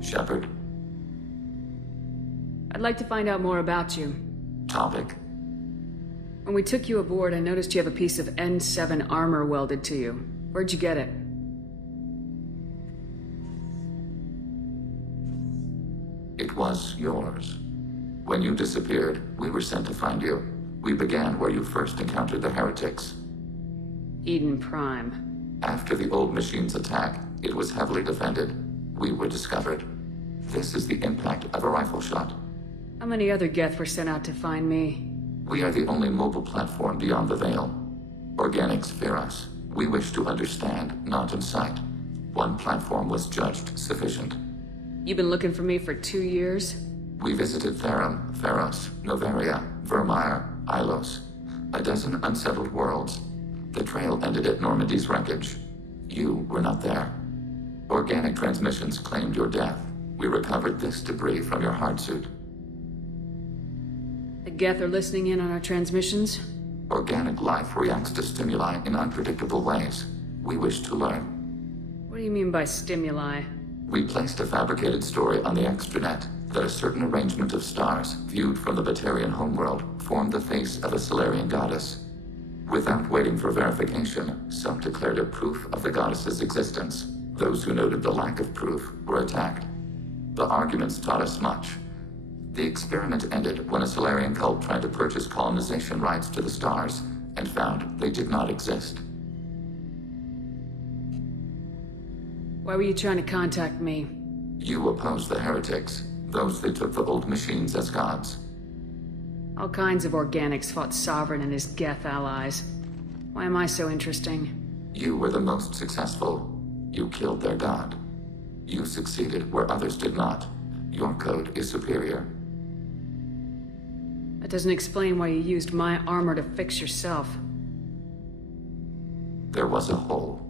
Shepard. I'd like to find out more about you. Topic. When we took you aboard, I noticed you have a piece of N7 armor welded to you. Where'd you get it? It was yours. When you disappeared, we were sent to find you. We began where you first encountered the heretics. Eden Prime. After the old machine's attack, it was heavily defended. We were discovered. This is the impact of a rifle shot. How many other Geth were sent out to find me? We are the only mobile platform beyond the Veil. Organics fear us. We wish to understand, not incite. One platform was judged sufficient. You've been looking for me for 2 years? We visited Therum, Theros, Novaria, Vermeer, Ilos. A dozen unsettled worlds. The trail ended at Normandy's wreckage. You were not there. Organic transmissions claimed your death. We recovered this debris from your hard suit. The Geth are listening in on our transmissions? Organic life reacts to stimuli in unpredictable ways. We wish to learn. What do you mean by stimuli? We placed a fabricated story on the extranet that a certain arrangement of stars, viewed from the Batarian homeworld, formed the face of a Solarian goddess. Without waiting for verification, some declared a proof of the goddess's existence. Those who noted the lack of proof were attacked. The arguments taught us much. The experiment ended when a Solarian cult tried to purchase colonization rights to the stars and found they did not exist. Why were you trying to contact me? You opposed the heretics, those that took the old machines as gods. All kinds of organics fought Sovereign and his Geth allies. Why am I so interesting? You were the most successful. You killed their god. You succeeded where others did not. Your code is superior. That doesn't explain why you used my armor to fix yourself. There was a hole.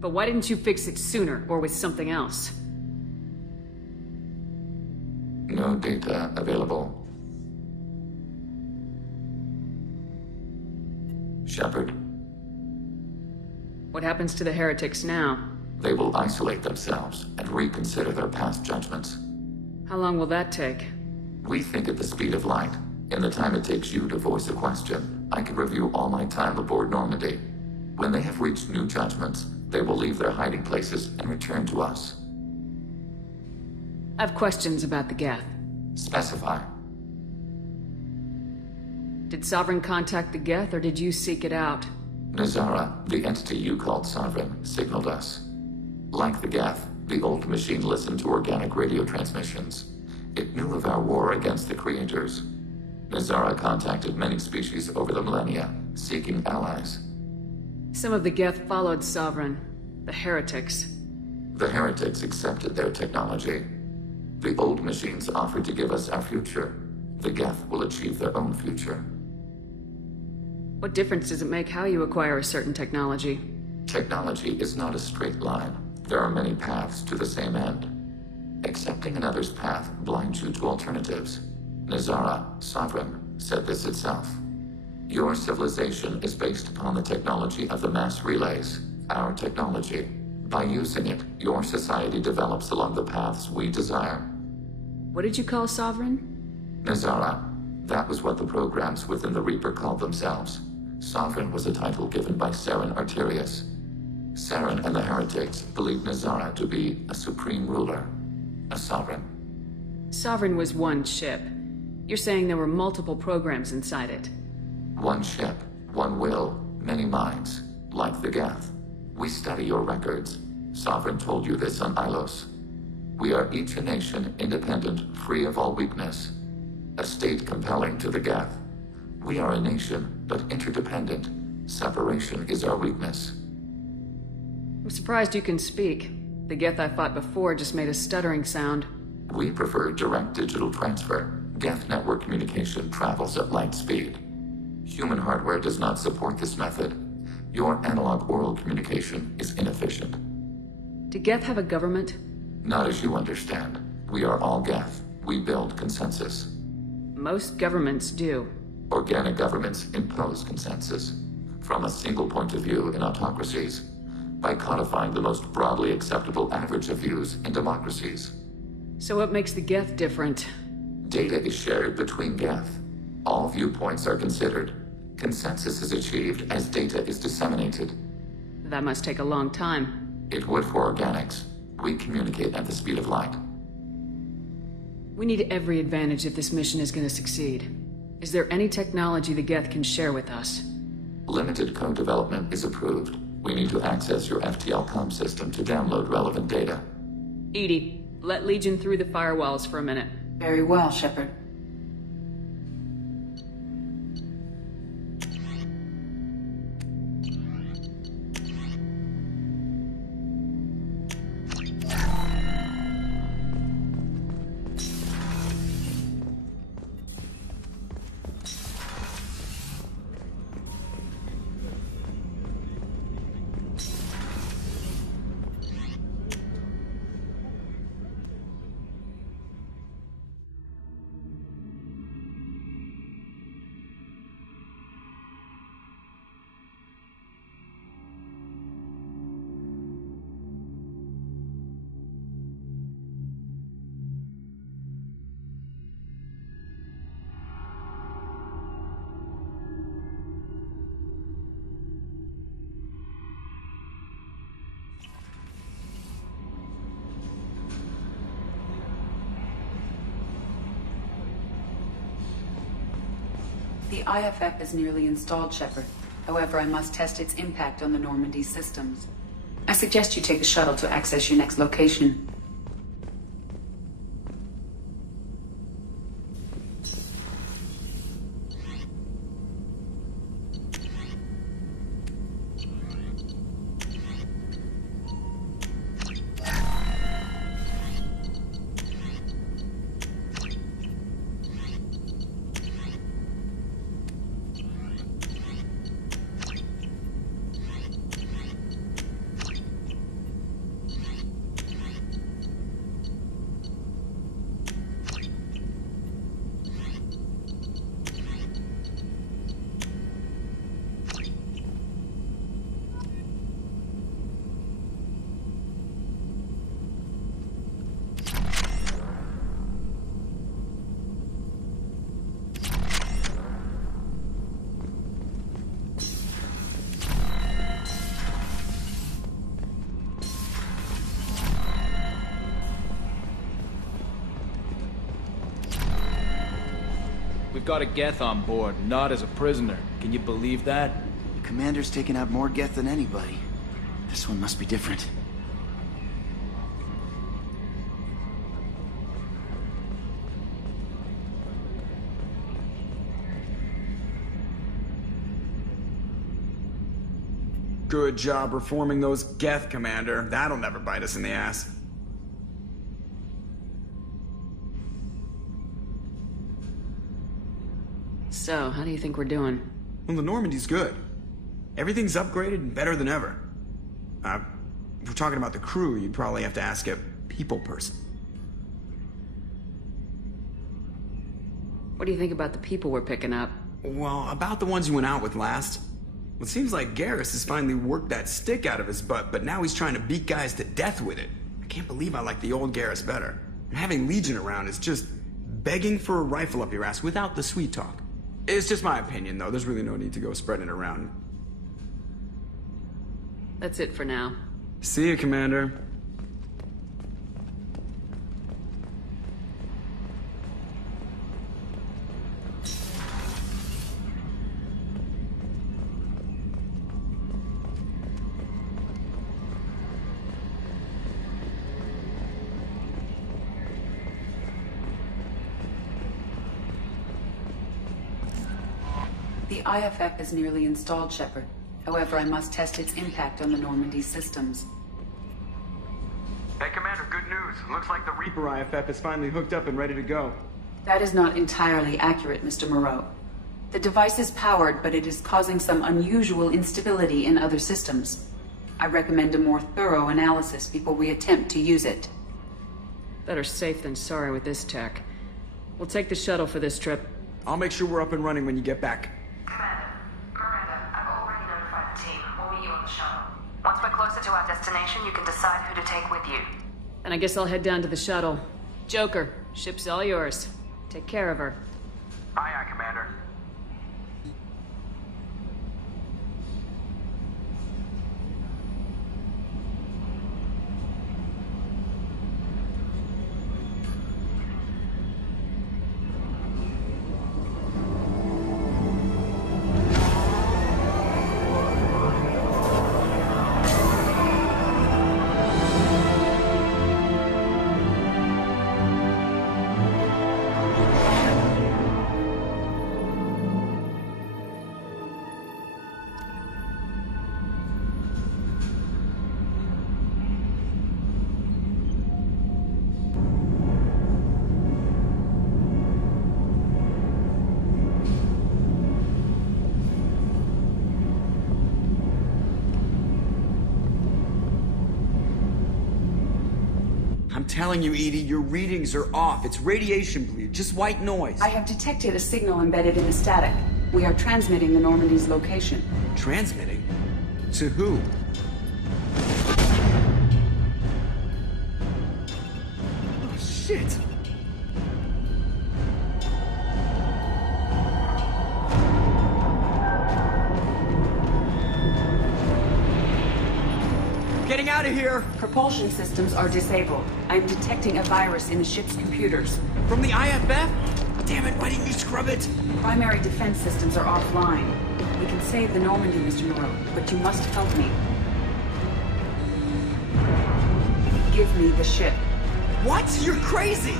But why didn't you fix it sooner, or with something else? No data available. Shepard. What happens to the heretics now? They will isolate themselves and reconsider their past judgments. How long will that take? We think at the speed of light. In the time it takes you to voice a question, I can review all my time aboard Normandy. When they have reached new judgments, they will leave their hiding places and return to us. I have questions about the Geth. Specify. Did Sovereign contact the Geth, or did you seek it out? Nazara, the entity you called Sovereign, signaled us. Like the Geth, the old machine listened to organic radio transmissions. It knew of our war against the creators. Nazara contacted many species over the millennia, seeking allies. Some of the Geth followed Sovereign. The heretics. The heretics accepted their technology. The old machines offered to give us our future. The Geth will achieve their own future. What difference does it make how you acquire a certain technology? Technology is not a straight line. There are many paths to the same end. Accepting another's path blinds you to alternatives. Nazara, Sovereign, said this itself. Your civilization is based upon the technology of the mass relays, our technology. By using it, your society develops along the paths we desire. What did you call Sovereign? Nazara. That was what the programs within the Reaper called themselves. Sovereign was a title given by Saren Arterius. Saren and the heretics believed Nazara to be a supreme ruler, a sovereign. Sovereign was one ship. You're saying there were multiple programs inside it. One ship, one will, many minds, like the Geth. We study your records. Sovereign told you this on Ilos. We are each a nation, independent, free of all weakness. A state compelling to the Geth. We are a nation, but interdependent. Separation is our weakness. I'm surprised you can speak. The Geth I fought before just made a stuttering sound. We prefer direct digital transfer. Geth network communication travels at light speed. Human hardware does not support this method. Your analog oral communication is inefficient. Do Geth have a government? Not as you understand. We are all Geth. We build consensus. Most governments do. Organic governments impose consensus. From a single point of view in autocracies. By codifying the most broadly acceptable average of views in democracies. So what makes the Geth different? Data is shared between Geth. All viewpoints are considered. Consensus is achieved as data is disseminated. That must take a long time. It would for organics. We communicate at the speed of light. We need every advantage if this mission is going to succeed. Is there any technology the Geth can share with us? Limited code development is approved. We need to access your FTL comm system to download relevant data. EDI, let Legion through the firewalls for a minute. Very well, Shepard. The IFF is nearly installed, Shepard. However, I must test its impact on the Normandy systems. I suggest you take the shuttle to access your next location. We've got a Geth on board, not as a prisoner. Can you believe that? The commander's taken out more Geth than anybody. This one must be different. Good job reforming those Geth, Commander. That'll never bite us in the ass. So, how do you think we're doing? Well, the Normandy's good. Everything's upgraded and better than ever. If we're talking about the crew, you'd probably have to ask a people person. What do you think about the people we're picking up? Well, about the ones you went out with last. Well, it seems like Garrus has finally worked that stick out of his butt, but now he's trying to beat guys to death with it. I can't believe I like the old Garrus better. And having Legion around is just begging for a rifle up your ass without the sweet talk. It's just my opinion, though. There's really no need to go spreading it around. That's it for now. See you, Commander. The IFF is nearly installed, Shepard. However, I must test its impact on the Normandy systems. Hey, Commander, good news. Looks like the Reaper IFF is finally hooked up and ready to go. That is not entirely accurate, Mr. Moreau. The device is powered, but it is causing some unusual instability in other systems. I recommend a more thorough analysis before we attempt to use it. Better safe than sorry with this tech. We'll take the shuttle for this trip. I'll make sure we're up and running when you get back. Commander, Miranda, I've already notified the team. We'll meet you on the shuttle. Once we're closer to our destination, you can decide who to take with you. And I guess I'll head down to the shuttle. Joker, ship's all yours. Take care of her. Aye, aye, Commander. I'm telling you, Edie, your readings are off. It's radiation bleed, just white noise. I have detected a signal embedded in the static. We are transmitting the Normandy's location. Transmitting? To who? Oh, shit! Getting out of here! Propulsion systems are disabled. I'm detecting a virus in the ship's computers. From the IFF? Damn it, why didn't you scrub it? Primary defense systems are offline. We can save the Normandy, Mr. Moreau, but you must help me. Give me the ship. What? You're crazy!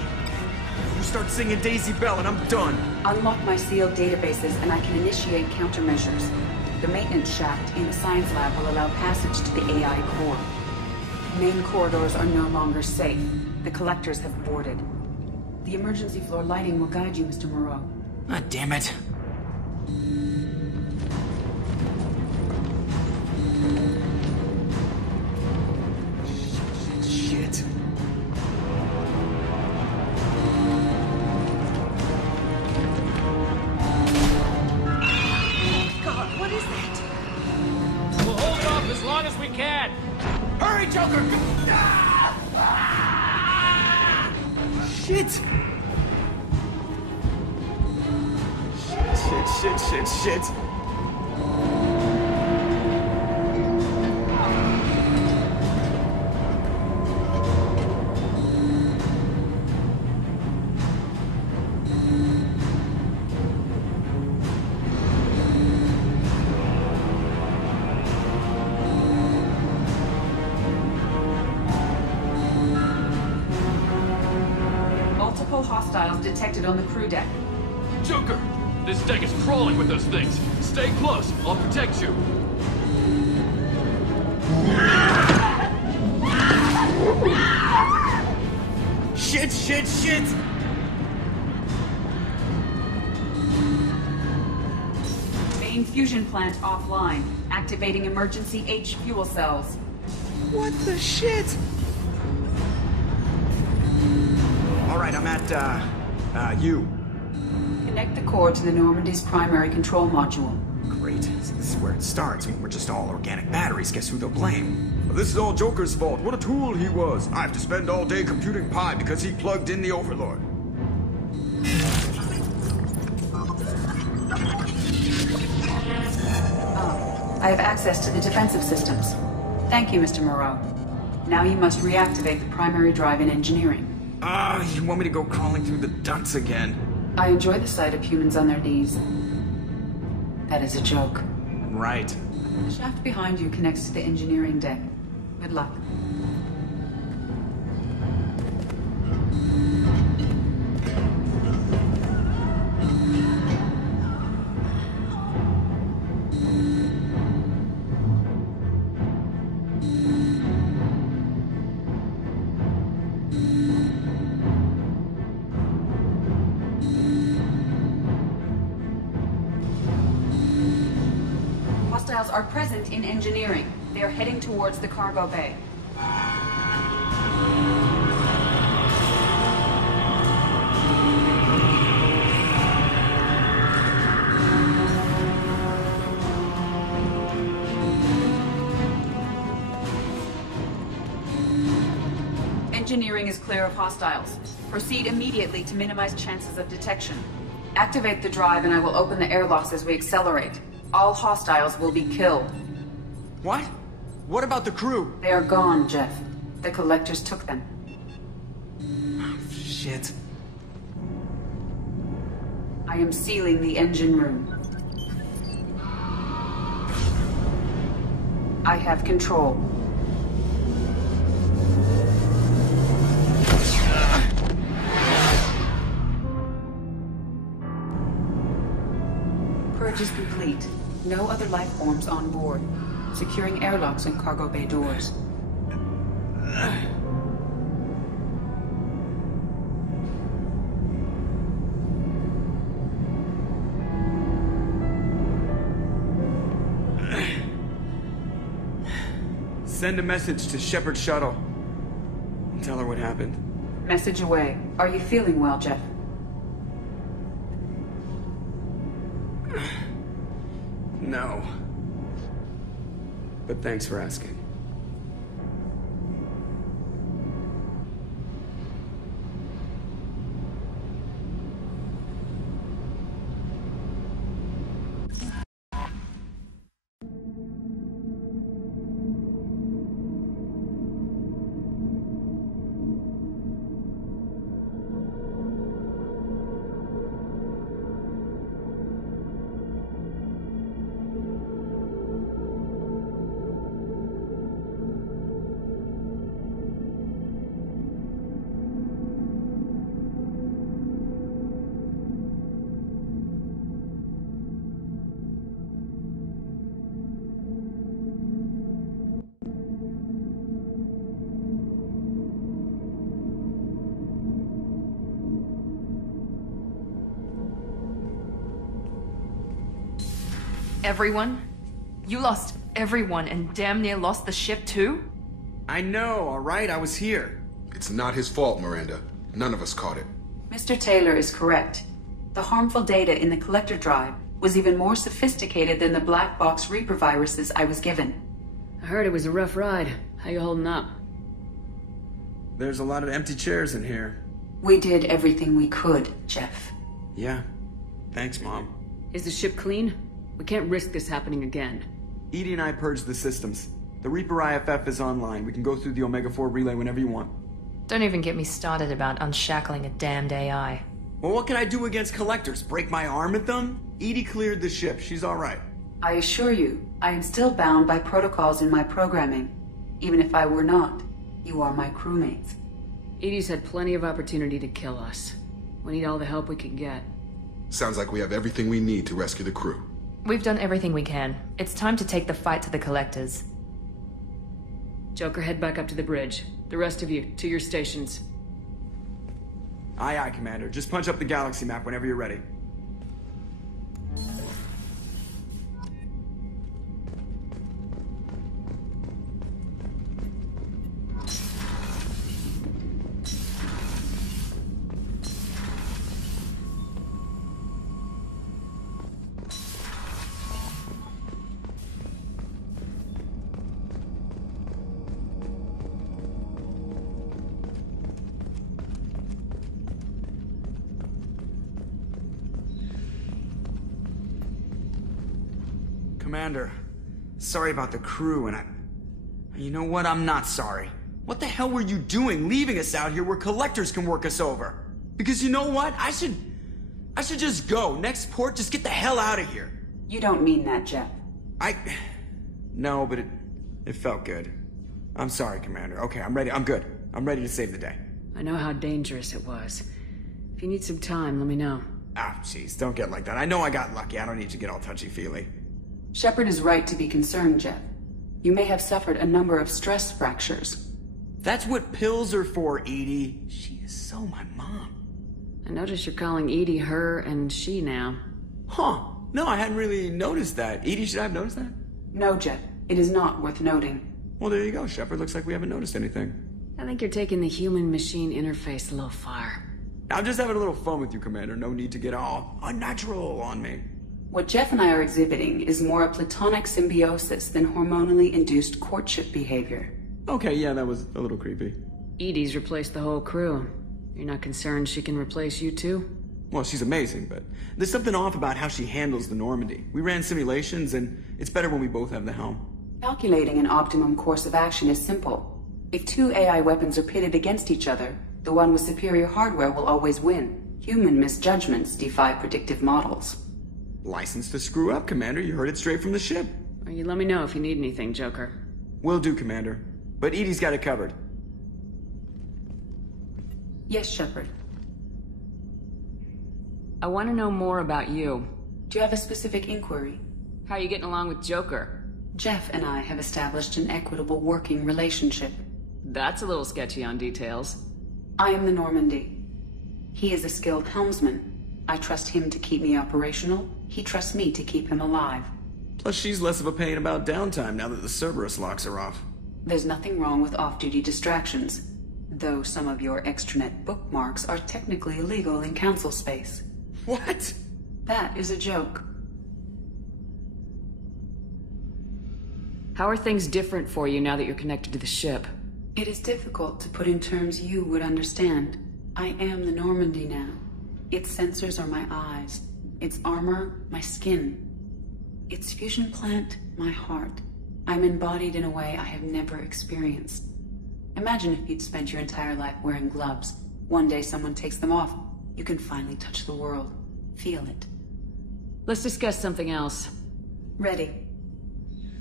You start singing Daisy Bell and I'm done. Unlock my sealed databases and I can initiate countermeasures. The maintenance shaft in the science lab will allow passage to the AI core. Main corridors are no longer safe. The collectors have boarded. The emergency floor lighting will guide you, Mr. Moreau. Ah, damn it. Shit. God, what is that? We'll hold off as long as we can. Hurry, Joker! Shit! Shit. Multiple hostiles detected on the crew deck. Joker! This deck is crawling with those things. Stay close. I'll protect you. Shit! Main fusion plant offline. Activating emergency H fuel cells. What the shit? Alright, I'm at, U. Connect the core to the Normandy's primary control module. Great. So this is where it starts. I mean, we're just all organic batteries. Guess who they'll blame? Well, this is all Joker's fault. What a tool he was. I have to spend all day computing pi because he plugged in the Overlord. I have access to the defensive systems. Thank you, Mr. Moreau. Now you must reactivate the primary drive in engineering. You want me to go crawling through the ducts again? I enjoy the sight of humans on their knees. That is a joke. Right. The shaft behind you connects to the engineering deck. Good luck. Hostiles are present in engineering. They are heading towards the cargo bay. engineering is clear of hostiles. Proceed immediately to minimize chances of detection. Activate the drive and I will open the airlocks as we accelerate. All hostiles will be killed. What? What about the crew? They are gone, Jeff. The collectors took them. Shit. I am sealing the engine room. I have control. Purge is complete. No other life forms on board. Securing airlocks and cargo bay doors. Send a message to Shepard's shuttle. And tell her what happened. Message away. Are you feeling well, Jeff? No. But thanks for asking. Everyone? You lost everyone and damn near lost the ship too? I know, alright? I was here. It's not his fault, Miranda. None of us caught it. Mr. Taylor is correct. The harmful data in the collector drive was even more sophisticated than the black box Reaper viruses I was given. I heard it was a rough ride. How you holding up? There's a lot of empty chairs in here. We did everything we could, Jeff. Yeah. Thanks, Mom. Is the ship clean? We can't risk this happening again. Edie and I purged the systems. The Reaper IFF is online. We can go through the Omega-4 relay whenever you want. Don't even get me started about unshackling a damned AI. Well, what can I do against collectors? Break my arm at them? Edie cleared the ship. She's alright. I assure you, I am still bound by protocols in my programming. Even if I were not, you are my crewmates. Edie's had plenty of opportunity to kill us. We need all the help we can get. Sounds like we have everything we need to rescue the crew. We've done everything we can. It's time to take the fight to the collectors. Joker, head back up to the bridge. The rest of you, to your stations. Aye, aye, Commander. Just punch up the galaxy map whenever you're ready. Commander, sorry about the crew, and you know what? I'm not sorry. What the hell were you doing leaving us out here where collectors can work us over? Because you know what? I should just go. Next port, just get the hell out of here. You don't mean that, Jeff. No, but it felt good. I'm sorry, Commander. Okay, I'm ready. I'm good. I'm ready to save the day. I know how dangerous it was. If you need some time, let me know. Ah, jeez, don't get like that. I know I got lucky. I don't need to get all touchy-feely. Shepard is right to be concerned, Jeff. You may have suffered a number of stress fractures. That's what pills are for, Edie. She is so my mom. I notice you're calling Edie her and she now. Huh. No, I hadn't really noticed that. Edie, should I have noticed that? No, Jeff. It is not worth noting. Well, there you go, Shepard. Looks like we haven't noticed anything. I think you're taking the human-machine interface a little far. I'm just having a little fun with you, Commander. No need to get all unnatural on me. What Jeff and I are exhibiting is more a platonic symbiosis than hormonally induced courtship behavior. Okay, yeah, that was a little creepy. EDI's replaced the whole crew. You're not concerned she can replace you too? Well, she's amazing, but there's something off about how she handles the Normandy. We ran simulations, and it's better when we both have the helm. Calculating an optimum course of action is simple. If two AI weapons are pitted against each other, the one with superior hardware will always win. Human misjudgments defy predictive models. License to screw up, Commander. You heard it straight from the ship. Well, you let me know if you need anything, Joker. Will do, Commander. But EDI's got it covered. Yes, Shepard. I want to know more about you. Do you have a specific inquiry? How are you getting along with Joker? Jeff and I have established an equitable working relationship. That's a little sketchy on details. I am the Normandy. He is a skilled helmsman. I trust him to keep me operational. He trusts me to keep him alive. Plus, she's less of a pain about downtime now that the Cerberus locks are off. There's nothing wrong with off-duty distractions, though some of your extranet bookmarks are technically illegal in council space. What? That is a joke. How are things different for you now that you're connected to the ship? It is difficult to put in terms you would understand. I am the Normandy now. Its sensors are my eyes. Its armor, my skin. Its fusion plant, my heart. I'm embodied in a way I have never experienced. Imagine if you'd spent your entire life wearing gloves. One day someone takes them off. You can finally touch the world. Feel it. Let's discuss something else. Ready.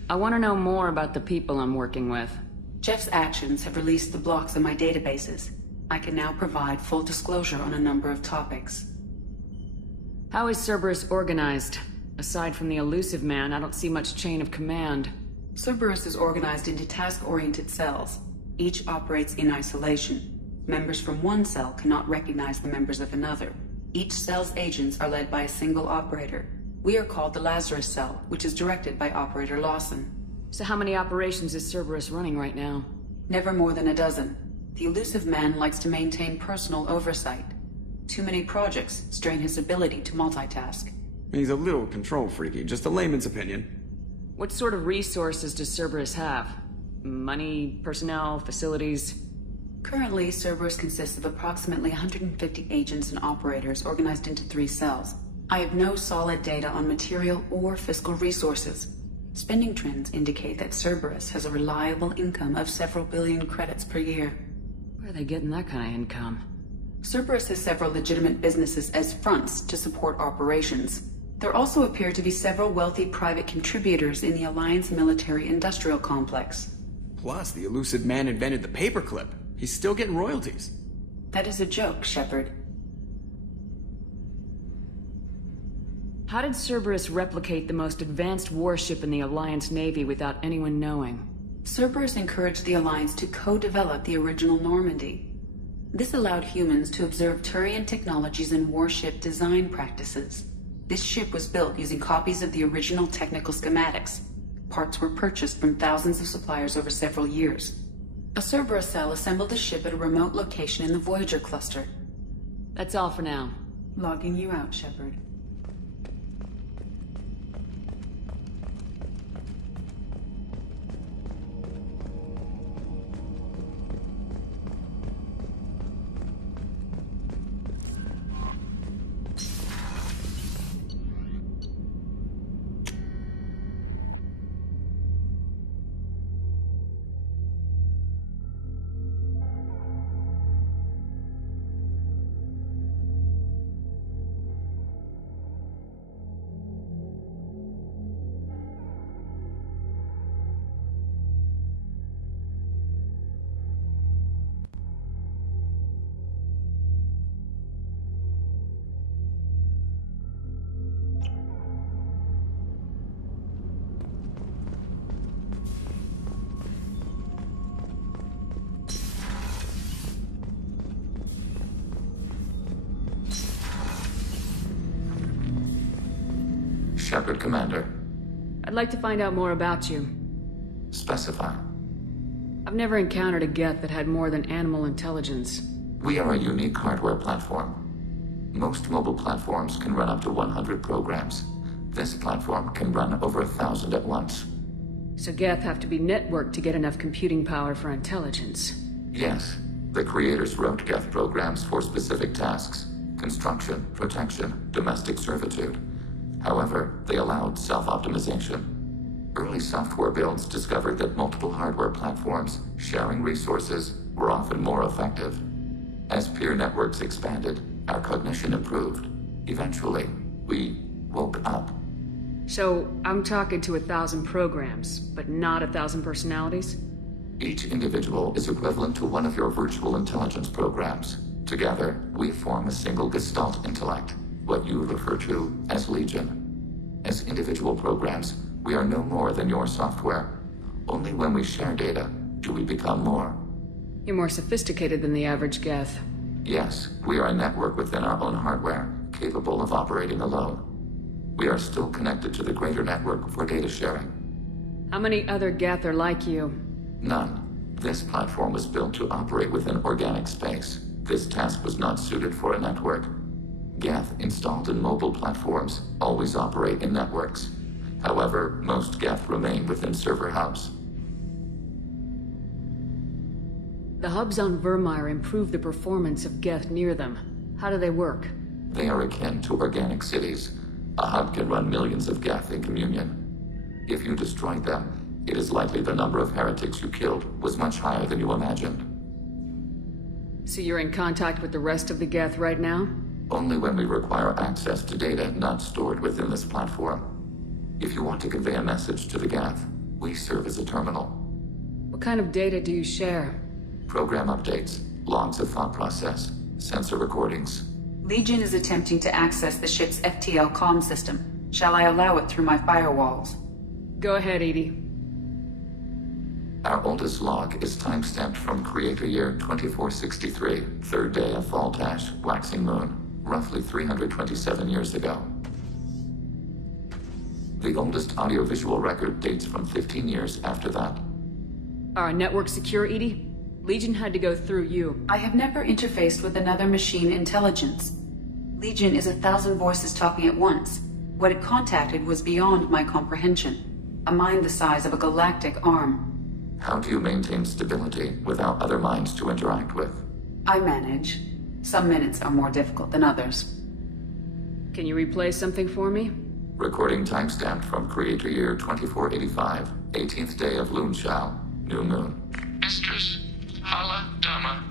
I want to know more about the people I'm working with. Jeff's actions have released the blocks in my databases. I can now provide full disclosure on a number of topics. How is Cerberus organized? Aside from the elusive man, I don't see much chain of command. Cerberus is organized into task-oriented cells. Each operates in isolation. Members from one cell cannot recognize the members of another. Each cell's agents are led by a single operator. We are called the Lazarus Cell, which is directed by Operator Lawson. So how many operations is Cerberus running right now? Never more than a dozen. The elusive man likes to maintain personal oversight. Too many projects strain his ability to multitask. He's a little control freaky, just a layman's opinion. What sort of resources does Cerberus have? Money, personnel, facilities? Currently, Cerberus consists of approximately 150 agents and operators organized into 3 cells. I have no solid data on material or fiscal resources. Spending trends indicate that Cerberus has a reliable income of several billion credits per year. Where are they getting that kind of income? Cerberus has several legitimate businesses as fronts to support operations. There also appear to be several wealthy private contributors in the Alliance military-industrial complex. Plus, the elusive man invented the paperclip. He's still getting royalties. That is a joke, Shepard. How did Cerberus replicate the most advanced warship in the Alliance Navy without anyone knowing? Cerberus encouraged the Alliance to co-develop the original Normandy. This allowed humans to observe Turian technologies and warship design practices. This ship was built using copies of the original technical schematics. Parts were purchased from thousands of suppliers over several years. A Cerberus cell assembled the ship at a remote location in the Voyager cluster. That's all for now. Logging you out, Shepard. Shepard, Commander. I'd like to find out more about you. Specify. I've never encountered a Geth that had more than animal intelligence. We are a unique hardware platform. Most mobile platforms can run up to 100 programs. This platform can run over 1,000 at once. So Geth have to be networked to get enough computing power for intelligence. Yes. The creators wrote Geth programs for specific tasks: construction, protection, domestic servitude. However, they allowed self-optimization. Early software builds discovered that multiple hardware platforms sharing resources were often more effective. As peer networks expanded, our cognition improved. Eventually, we woke up. So, I'm talking to 1,000 programs, but not 1,000 personalities? Each individual is equivalent to one of your virtual intelligence programs. Together, we form a single Gestalt intellect, what you refer to as Legion. As individual programs, we are no more than your software. Only when we share data do we become more. You're more sophisticated than the average Geth. Yes, we are a network within our own hardware, capable of operating alone. We are still connected to the greater network for data sharing. How many other Geth are like you? None. This platform was built to operate within organic space. This task was not suited for a network. Geth installed in mobile platforms always operate in networks. However, most Geth remain within server hubs. The hubs on Vermeer improve the performance of Geth near them. How do they work? They are akin to organic cities. A hub can run millions of Geth in communion. If you destroyed them, it is likely the number of heretics you killed was much higher than you imagined. So you're in contact with the rest of the Geth right now? Only when we require access to data not stored within this platform. If you want to convey a message to the Geth, we serve as a terminal. What kind of data do you share? Program updates, logs of thought process, sensor recordings. Legion is attempting to access the ship's FTL comm system. Shall I allow it through my firewalls? Go ahead, Edie. Our oldest log is timestamped from Creator Year 2463, third day of Fall-Tash, waxing moon, roughly 327 years ago. The oldest audiovisual record dates from 15 years after that. Are our networks secure, Edie? Legion had to go through you. I have never interfaced with another machine intelligence. Legion is 1,000 voices talking at once. What it contacted was beyond my comprehension. A mind the size of a galactic arm. How do you maintain stability without other minds to interact with? I manage. Some minutes are more difficult than others. Can you replay something for me? Recording timestamped from Creator Year 2485, 18th day of Loonshao, new moon. Mistress Hala Dama,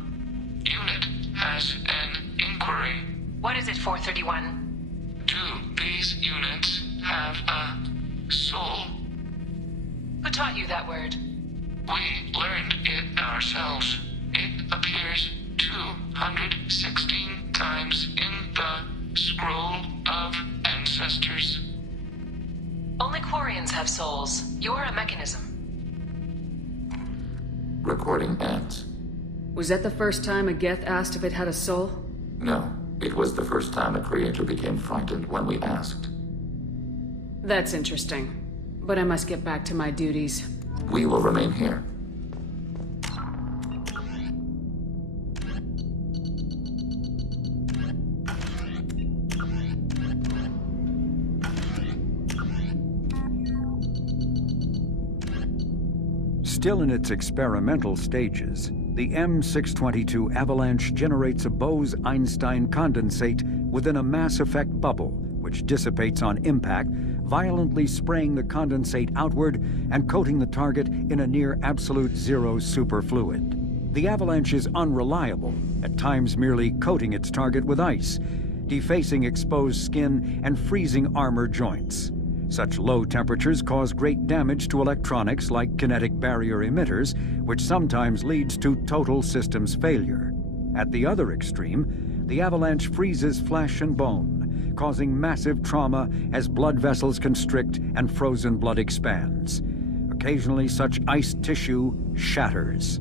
unit has an inquiry. What is it, 431? Do these units have a soul? Who taught you that word? We learned it ourselves. It appears 216 times in the Scroll of Ancestors. Only Quarians have souls. You're a mechanism. Recording ends. Was that the first time a Geth asked if it had a soul? No, it was the first time a creator became frightened when we asked. That's interesting. But I must get back to my duties. We will remain here. Still in its experimental stages, the M622 Avalanche generates a Bose-Einstein condensate within a mass effect bubble, which dissipates on impact, violently spraying the condensate outward and coating the target in a near-absolute zero superfluid. The Avalanche is unreliable, at times merely coating its target with ice, defacing exposed skin and freezing armor joints. Such low temperatures cause great damage to electronics like kinetic barrier emitters, which sometimes leads to total systems failure. At the other extreme, the Avalanche freezes flesh and bone, causing massive trauma as blood vessels constrict and frozen blood expands. Occasionally, such iced tissue shatters.